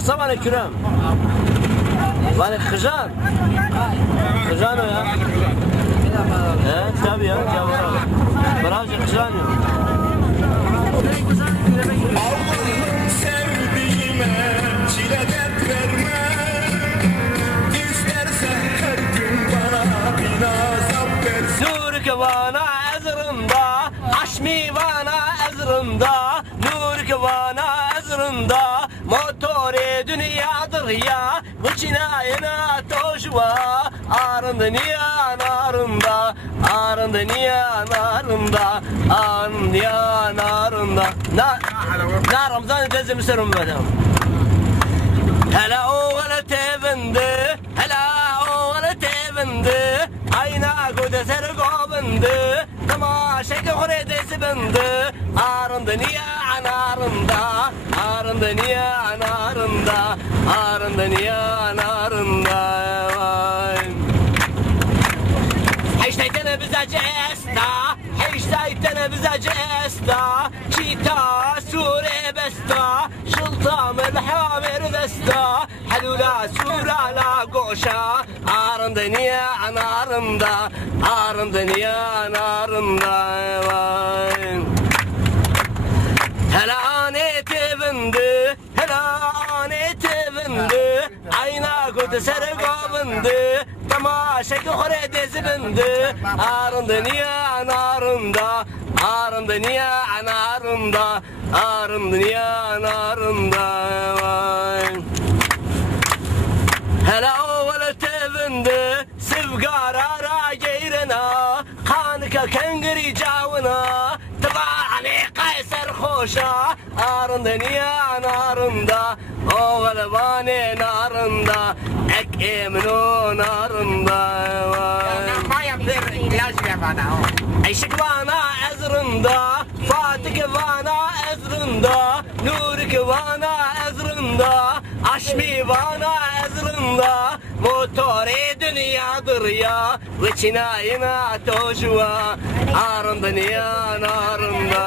صباح الكرام. وانا خجان يا ها تابي يا براجع خجان sevdiğime çile dert verme, isterse her gün bana bin azap versin. Nur kıvana ezrında, aşmi vana ezrında, nur kıvana ezrında, motori dünyadır ya, bu cinayına toşva, arındı niye narında, arındı niye narında, arındı niye narında. Na Ramazan tezim sırım benim. Hala oğla tevindi, hala oğla tevindi, ayna kuda ser gobindi, tamaşa kore desibindi, arındı niye narında, arındı niye narında, arındı niye narında. Hiçtaytene bize cesta, hiçtaytene bize cesta, çita sure besta, şıltam الحامر دستا حلولا سورا لا قوشا عارن دنيا نارندا عارن دنيا نارندا هلا اني تبندي هلا اني تبندي عينا قد سرقو بندي تماشك خريد زبندي عارن دنيا نارندا عارن دنيا نارندا عارن دنيا نارندا هلا اول تبندي سبقارا راجيرنا خانك كنقري جاونا تبعني قيصر خوشا عارن دنيا نارندا وغلباني نارندا اك امنو نارندا ما يقدر لازم يبانا عيشك وانا ازرندا فاتك وانا ازرندا نورك وانا ازرندا عشمي وانا ازرندا موتوري دنيا دريا وچناينا توجوا عارن دنيا نارندا